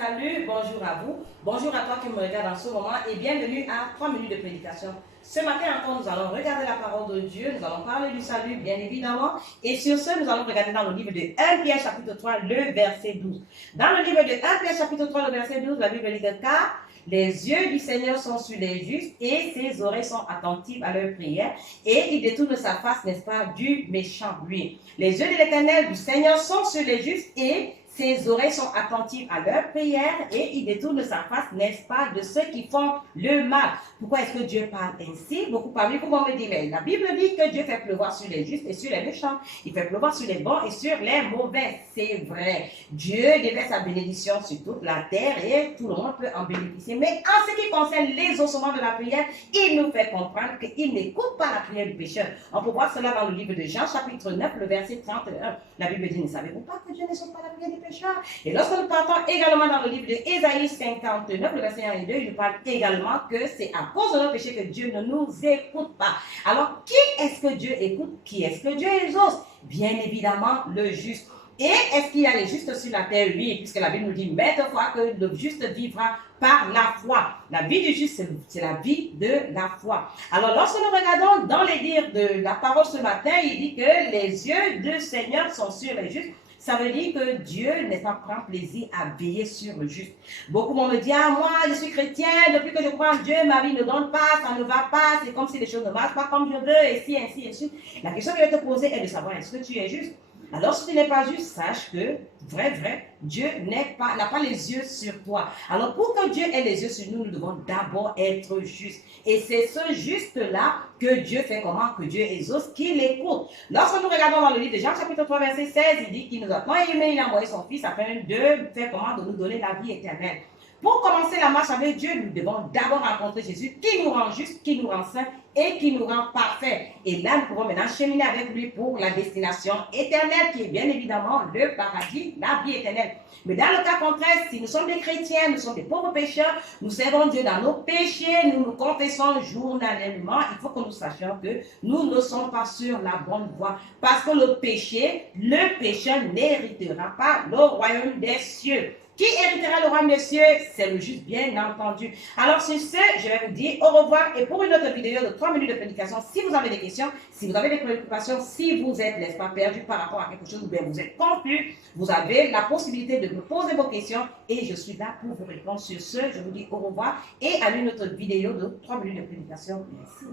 salut, bonjour à vous. Bonjour à toi qui me regarde en ce moment et bienvenue à 3 minutes de prédication. Ce matin encore, nous allons regarder la parole de Dieu, nous allons parler du salut, bien évidemment. Et sur ce, nous allons regarder dans le livre de 1 Pierre chapitre 3, le verset 12. Dans le livre de 1 Pierre chapitre 3, le verset 12, la Bible dit que car les yeux du Seigneur sont sur les justes et ses oreilles sont attentives à leurs prières et il détourne sa face, n'est-ce pas, du méchant lui. Les yeux de l'Éternel du Seigneur sont sur les justes et ses oreilles sont attentives à leurs prières et il détourne sa face, n'est-ce pas, de ceux qui font le mal. Pourquoi est-ce que Dieu parle ainsi? Beaucoup parmi vous vont me dire, mais la Bible dit que Dieu fait pleuvoir sur les justes et sur les méchants. Il fait pleuvoir sur les bons et sur les mauvais. C'est vrai. Dieu déverse sa bénédiction sur toute la terre et tout le monde peut en bénéficier. Mais en ce qui concerne les ossements de la prière, il nous fait comprendre qu'il n'écoute pas la prière du pécheur. On peut voir cela dans le livre de Jean, chapitre 9, le verset 31. La Bible dit, ne savez-vous pas que Dieu ne n'écoute pas la prière des pécheurs? Et lorsque nous partons également dans le livre de Ésaïe 59, le verset 1 et 2, il nous parle également que c'est à cause de nos péchés que Dieu ne nous écoute pas. Alors, qui est-ce que Dieu écoute? Qui est-ce que Dieu exauce? Bien évidemment, le juste. Et est-ce qu'il y a les justes sur la terre? Oui, puisque la Bible nous dit maintes fois que le juste vivra par la foi. La vie du juste, c'est la vie de la foi. Alors, lorsque nous regardons dans les dires de la parole ce matin, il dit que les yeux du Seigneur sont sur les justes. Ça veut dire que Dieu n'est pas prend plaisir à veiller sur le juste. Beaucoup vont me dire, ah, moi, je suis chrétien, depuis que je crois en Dieu, ma vie ne donne pas, ça ne va pas, c'est comme si les choses ne marchent pas comme je veux, et si, ainsi, ainsi. La question que je vais te poser est de savoir, est-ce que tu es juste? Alors, si tu n'es pas juste, sache que, vrai, Dieu n'a pas les yeux sur toi. Alors, pour que Dieu ait les yeux sur nous, nous devons d'abord être justes. Et c'est ce juste-là que Dieu fait comment? Que Dieu exauce, qu'il écoute. Lorsque nous regardons dans le livre de Jean, chapitre 3, verset 16, il dit qu'il nous a tant aimé, il a envoyé son Fils afin de faire comment? De nous donner la vie éternelle. Pour commencer la marche avec Dieu, nous devons d'abord rencontrer Jésus qui nous rend juste, qui nous rend saint et qui nous rend parfait. Et là, nous pouvons maintenant cheminer avec lui pour la destination éternelle qui est bien évidemment le paradis, la vie éternelle. Mais dans le cas contraire, si nous sommes des chrétiens, nous sommes des pauvres pécheurs, nous servons Dieu dans nos péchés, nous nous confessons journalièrement, il faut que nous sachions que nous ne sommes pas sur la bonne voie. Parce que le pécheur n'héritera pas le royaume des cieux. Qui héritera le royaume des cieux? C'est le juste, bien entendu. Alors, sur ce, je vais vous dire au revoir. Et pour une autre vidéo de 3 minutes de prédication, si vous avez des questions, si vous avez des préoccupations, si vous êtes, n'est-ce pas, perdu par rapport à quelque chose, ou bien vous êtes confus, vous avez la possibilité de me poser vos questions et je suis là pour vous répondre. Sur ce, je vous dis au revoir et à une autre vidéo de 3 minutes de prédication. Merci.